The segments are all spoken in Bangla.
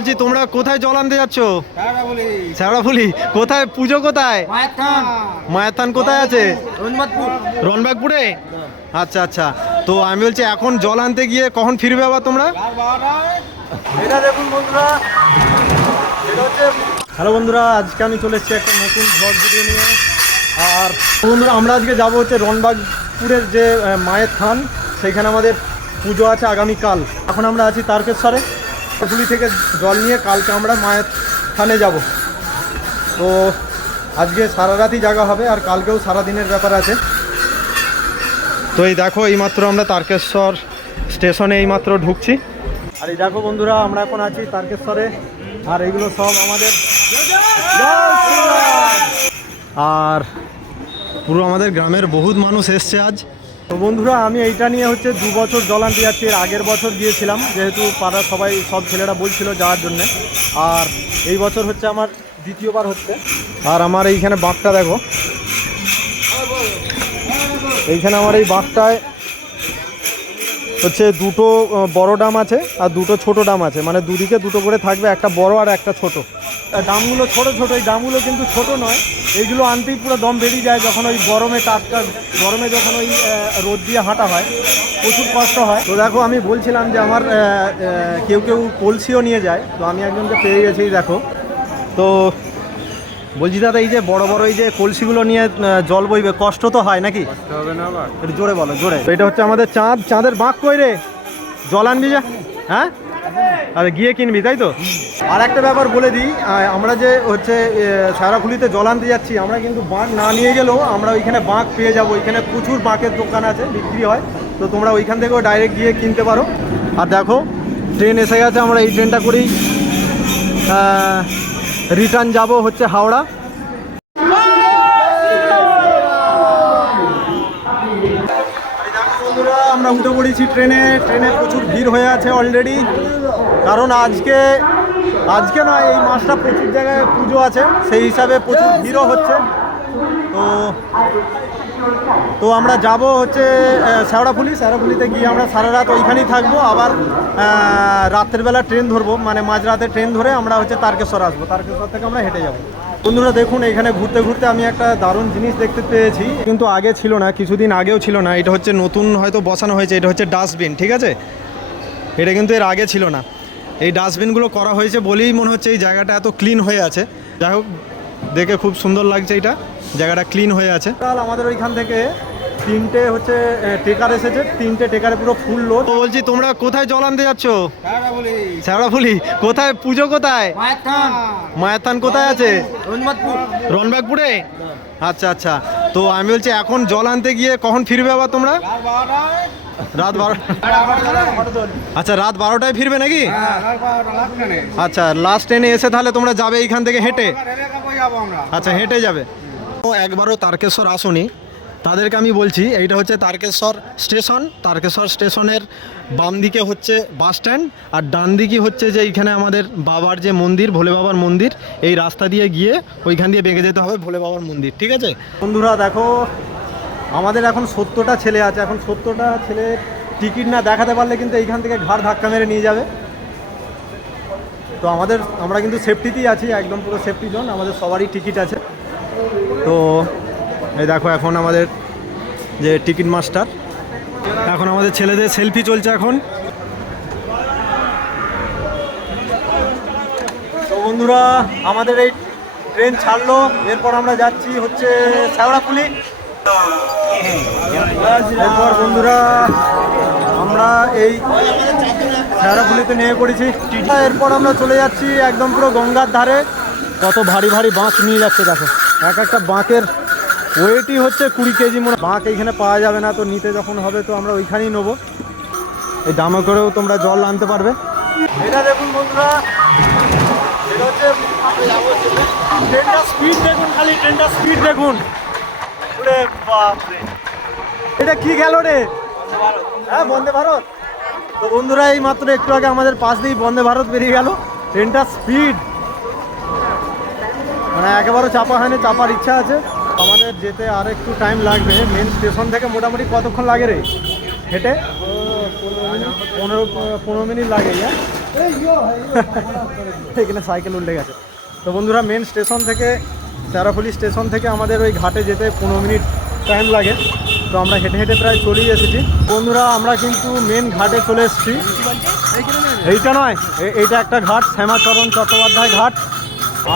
বলছি তোমরা কোথায় জল আনতে যাচ্ছ? শ্যাওড়াফুলি। কোথায় পুজো? কোথায়? মায়ের থান কোথায় আছে? রনবাগপুরে। আচ্ছা আচ্ছা, তো আমি বলছি এখন জল আনতে গিয়ে কখন ফিরবে আবার তোমরা? এটা দেখুন বন্ধুরা, এটা হচ্ছে। হ্যালো বন্ধুরা, আজকে আমি চলে এসেছি একটা নতুন ব্লগ ভিডিও নিয়ে। আর বন্ধুরা আমরা আজকে যাব হচ্ছে রনবাগপুরের যে মায়ের থান, সেইখানে আমাদের পুজো আছে আগামীকাল। এখন আমরা আছি তারকেশ্বরে, পুলি থেকে জল নিয়ে কালকে আমরা মায়ের থানে যাব। তো আজকে সারা রাতই জাগা হবে আর কালকেও সারা দিনের ব্যাপার আছে। তো এই দেখো, এইমাত্র আমরা তারকেশ্বর স্টেশনে এইমাত্র ঢুকছি। আর এই দেখো বন্ধুরা, আমরা এখন আছি তারকেশ্বরে। আর এইগুলো সব আমাদের, আর পুরো আমাদের গ্রামের বহুত মানুষ এসছে আজ। তো বন্ধুরা আমি এইটা নিয়ে হচ্ছে 2 বছর জল আনতে যাচ্ছি। এর আগের বছর গিয়েছিলাম, যেহেতু পাড়ার সব ছেলেরা বলছিল যাওয়ার জন্যে। আর এই বছর হচ্ছে আমার দ্বিতীয়বার হচ্ছে। আর আমার এইখানে বাঁকটা দেখো, এইখানে আমার এই বাঁকটায় হচ্ছে 2টো বড় ডাম আছে আর 2টো ছোট ডাম আছে, মানে দুদিকে 2টো করে থাকবে, একটা বড় আর একটা ছোট। ডামগুলো ছোট ছোট, এই ডামগুলো কিন্তু ছোট নয়। এইগুলো আনতেই পুরো দম বেরিয়ে যায় যখন ওই গরমে, টাটকা গরমে যখন ওই রোদ দিয়ে হাঁটা হয়, প্রচুর কষ্ট হয়। তো দেখো আমি বলছিলাম যে আমার কেউ কেউ কলসিও নিয়ে যায়, তো আমি একজনকে পেয়ে গেছি দেখো। তো বলছি দাদা, এই যে বড় বড় এই যে কলসিগুলো নিয়ে জল বইবে, কষ্ট তো হয় নাকি? হবে না আবার, একটু জোরে বলো, জোরে। এটা হচ্ছে আমাদের চাঁদের বাঁক। কই রে, জল আনবি যা? হ্যাঁ, আরে গিয়ে কিনবি, তাই তো? আর একটা ব্যাপার বলে দিই, আমরা যে হচ্ছে শ্যাওড়াফুলিতে জল আনতে যাচ্ছি, আমরা কিন্তু বাঁক না নিয়ে গেলেও আমরা ওইখানে বাঁক পেয়ে যাবো। ওইখানে প্রচুর বাঁকের দোকান আছে, বিক্রি হয়। তো তোমরা ওইখান থেকেও ডাইরেক্ট গিয়ে কিনতে পারো। আর দেখো ট্রেন এসে গেছে, আমরা এই ট্রেনটা করেই রিটার্ন যাব হচ্ছে হাওড়া। আমরা উঠে পড়েছি ট্রেনে প্রচুর ভিড় হয়ে আছে অলরেডি, কারণ আজকে নয়, এই মাসটা প্রচুর জায়গায় পুজো আছে, সেই হিসাবে প্রচুর ভিড়ও হচ্ছে। তো আমরা যাব হচ্ছে শ্যাওড়াফুলিতে গিয়ে আমরা সারা রাত ওইখানেই থাকবো। আবার রাত্রেবেলা ট্রেন ধরবো, মানে মাঝরাতে ট্রেন ধরে আমরা হচ্ছে তারকেশ্বর আসবো। তারকেশ্বর থেকে আমরা হেঁটে যাবো। বন্ধুরা দেখুন, এখানে ঘুরতে ঘুরতে আমি একটা দারুণ জিনিস দেখতে পেয়েছি, কিন্তু আগে ছিল না, কিছুদিন আগেও ছিল না। এটা হচ্ছে নতুন হয়তো বসানো হয়েছে, এটা হচ্ছে ডাস্টবিন, ঠিক আছে? এটা কিন্তু এর আগে ছিল না। এই ডাস্টবিনগুলো করা হয়েছে বলেই মনে হচ্ছে এই জায়গাটা এত ক্লিন হয়ে আছে। যাই হোক, দেখে খুব সুন্দর লাগছে, এইটা জায়গাটা ক্লিন হয়ে আছে। আমাদের ওইখান থেকে 3টে হচ্ছে টেকার এসেছে, 3টে টেকারে পুরো ফুল লোড। তো বলছি তোমরা কোথায় জল আনতে যাচ্ছ? শ্যাওড়াফুলি। কোথায় পুজো? কোথায়? মায়ের থান কোথায় আছে? রনবাগপুরে। আচ্ছা আচ্ছা, তো আমি বলছি এখন জল আনতে গিয়ে কখন ফিরবে আবার তোমরা? রাত 12। আচ্ছা, রাত 12টায় ফিরবে নাকি? আচ্ছা, লাস্ট ট্রেনে এসে তাহলে তোমরা যাবে এইখান থেকে হেঁটে? আচ্ছা, হেঁটে যাবে। একবারও তারকেশ্বর আসুনি তাদেরকে আমি বলছি, এইটা হচ্ছে তারকেশ্বর স্টেশন। তারকেশ্বর স্টেশনের বাম দিকে হচ্ছে বাস স্ট্যান্ড, আর ডান দিকে হচ্ছে যে এইখানে আমাদের বাবার যে মন্দির, ভোলে বাবার মন্দির। এই রাস্তা দিয়ে গিয়ে ওইখান দিয়ে বেঁকে যেতে হবে ভোলে বাবার মন্দির, ঠিক আছে? বন্ধুরা দেখো, আমাদের এখন 70টা ছেলে আছে। এখন 70টা ছেলে টিকিট না দেখাতে পারলে কিন্তু এইখান থেকে ঘাড় ধাক্কা মেরে নিয়ে যাবে। তো আমরা কিন্তু সেফটিতেই আছি, একদম পুরো সেফটি জোন, আমাদের সবারই টিকিট আছে। তো এই দেখো, এখন আমাদের যে টিকিট মাস্টার, এখন আমাদের ছেলেদের সেলফি চলছে এখন। তো বন্ধুরা আমাদের এই ট্রেন ছাড়লো, এরপর আমরা যাচ্ছি হচ্ছে শ্যাওড়াফুলি। এরপর বন্ধুরা আমরা এই শ্যাওড়াফুলিতে নেমে পড়েছি। এরপর আমরা চলে যাচ্ছি একদম পুরো গঙ্গার ধারে। কত ভারী ভারী বাঁক নিয়ে যাচ্ছে দেখো, এক একটা বাঁকের ওয়েটই হচ্ছে 20 কেজি মনে। বাঁক এইখানে পাওয়া যাবে না, তো নিতে যখন হবে তো আমরা ওইখানেই নেবো। এই দামে করেও তোমরা জল আনতে পারবে। এটা দেখুন বন্ধুরা, এটা হচ্ছে ট্রেনটা স্পিড দেখুন, খালি ট্রেনটা স্পিড দেখুন। এটা কি গেল রে? হ্যাঁ, বন্দে ভারত। তো বন্ধুরা এই মাত্র একটু আগে আমাদের পাশ দিয়ে বন্দে ভারত বেরিয়ে গেল। ট্রেনটা স্পিড, মানে একেবারে চাপা হয়নি, চাপার ইচ্ছা আছে। আমাদের যেতে আর একটু টাইম লাগবে। মেন স্টেশন থেকে মোটামুটি কতক্ষণ লাগে রে হেঁটে? 15 মিনিট লাগে। এখানে সাইকেল উল্টে গেছে। তো বন্ধুরা মেন স্টেশন থেকে শেওড়াফুলি স্টেশন থেকে আমাদের ওই ঘাটে যেতে 15 মিনিট টাইম লাগে। তো আমরা হেঁটে হেঁটে প্রায় চলেই এসেছি বন্ধুরা। আমরা কিন্তু মেন ঘাটে চলে এসেছি। এইটা নয়, এইটা একটা ঘাট, শ্যামাচরণ চট্টোপাধ্যায় ঘাট।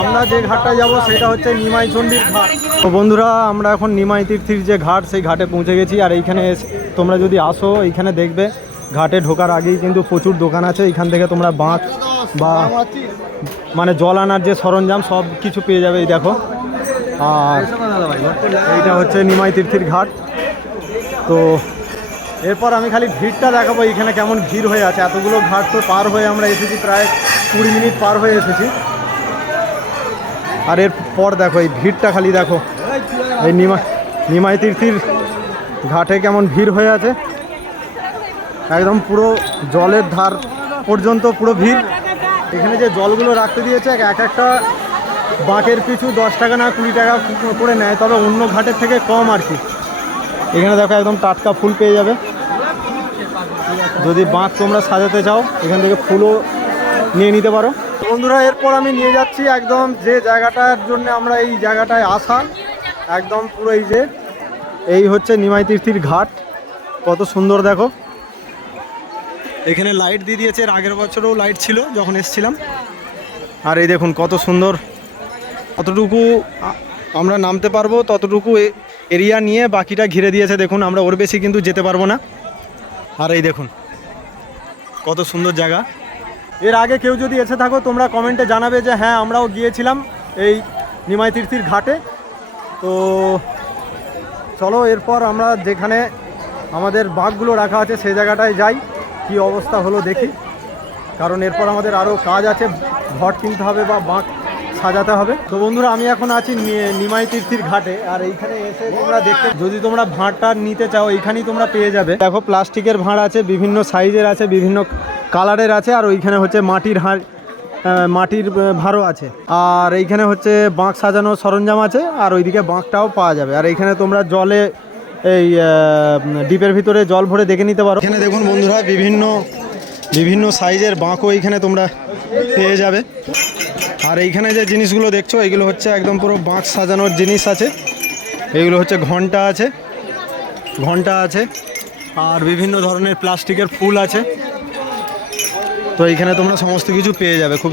আমরা যে ঘাটটায় যাব সেটা হচ্ছে নিমাই চণ্ডীর ঘাট। তো বন্ধুরা আমরা এখন নিমাই তীর্থির যে ঘাট সেই ঘাটে পৌঁছে গেছি। আর এইখানে তোমরা যদি আসো এইখানে দেখবে ঘাটে ঢোকার আগেই কিন্তু প্রচুর দোকান আছে। এইখান থেকে তোমরা বাঁক বা মানে জল আনার যে সরঞ্জাম সব কিছু পেয়ে যাবে। এই দেখো, আর এইটা হচ্ছে নিমাই তীর্থির ঘাট। তো এরপর আমি খালি ভিড়টা দেখাবো এইখানে কেমন ভিড় হয়ে আছে। এতগুলো ঘাট তো পার হয়ে আমরা এসেছি, প্রায় 20 মিনিট পার হয়ে এসেছি। আর এরপর দেখো এই ভিড়টা খালি দেখো, এই নিমাই তীর্থির ঘাটে কেমন ভিড় হয়ে আছে। একদম পুরো জলের ধার পর্যন্ত পুরো ভিড়। এখানে যে জলগুলো রাখতে দিয়েছে এক একটা বাঁকের পিছু 10 টাকা না 20 টাকা করে নেয়, তবে অন্য ঘাটের থেকে কম আর কি। এখানে দেখো একদম টাটকা ফুল পেয়ে যাবে। যদি বাঁক তোমরা সাজাতে চাও এখান থেকে ফুলও নিয়ে নিতে পারো। বন্ধুরা এরপর আমি নিয়ে যাচ্ছি একদম যে জায়গাটার জন্য আমরা এই জায়গাটায় আসা, একদম পুরো এই হচ্ছে নিমাই তীর্থির ঘাট। কত সুন্দর দেখো, এখানে লাইট দিয়ে দিয়েছে। এর আগের বছরও লাইট ছিল যখন এসেছিলাম। আর এই দেখুন কত সুন্দর, কতটুকু আমরা নামতে পারবো ততটুকু এরিয়া নিয়ে বাকিটা ঘিরে দিয়েছে। দেখুন আমরা ওর বেশি কিন্তু যেতে পারবো না। আর এই দেখুন কত সুন্দর জায়গা। এর আগে কেউ যদি এসে থাকো তোমরা কমেন্টে জানাবে যে হ্যাঁ আমরাও গিয়েছিলাম এই নিমাই তীর্থির ঘাটে। তো চলো এরপর আমরা যেখানে আমাদের বাঘগুলো রাখা আছে সেই জায়গাটায় যাই, কি অবস্থা হলো দেখি। কারণ এরপর আমাদের আরও কাজ আছে, ঘট কিনতে হবে বা বাঁক সাজাতে হবে। তো বন্ধুরা আমি এখন আছি নিমাই তীর্থির ঘাটে। আর এইখানে এসে তোমরা দেখতে, যদি তোমরা ভাঁড়টা নিতে চাও এইখানেই তোমরা পেয়ে যাবে। দেখো প্লাস্টিকের ভাঁড় আছে, বিভিন্ন সাইজের আছে, বিভিন্ন কালারের আছে। আর ওইখানে হচ্ছে মাটির ভাঁড়ও আছে। আর এইখানে হচ্ছে বাঁক সাজানোর সরঞ্জাম আছে। আর ওইদিকে বাঁকটাও পাওয়া যাবে। আর এইখানে তোমরা জলে এই ডিপের ভিতরে জল ভরে দেখে নিতে পারো। এখানে দেখুন বন্ধুরা বিভিন্ন সাইজের বাঁকও এইখানে তোমরা পেয়ে যাবে। আর এইখানে যে জিনিসগুলো দেখছো এইগুলো হচ্ছে একদম পুরো বাঁক সাজানোর জিনিস আছে। এইগুলো হচ্ছে ঘন্টা আছে আর বিভিন্ন ধরনের প্লাস্টিকের ফুল আছে। তো এইখানে তোমরা সমস্ত কিছু পেয়ে যাবে খুব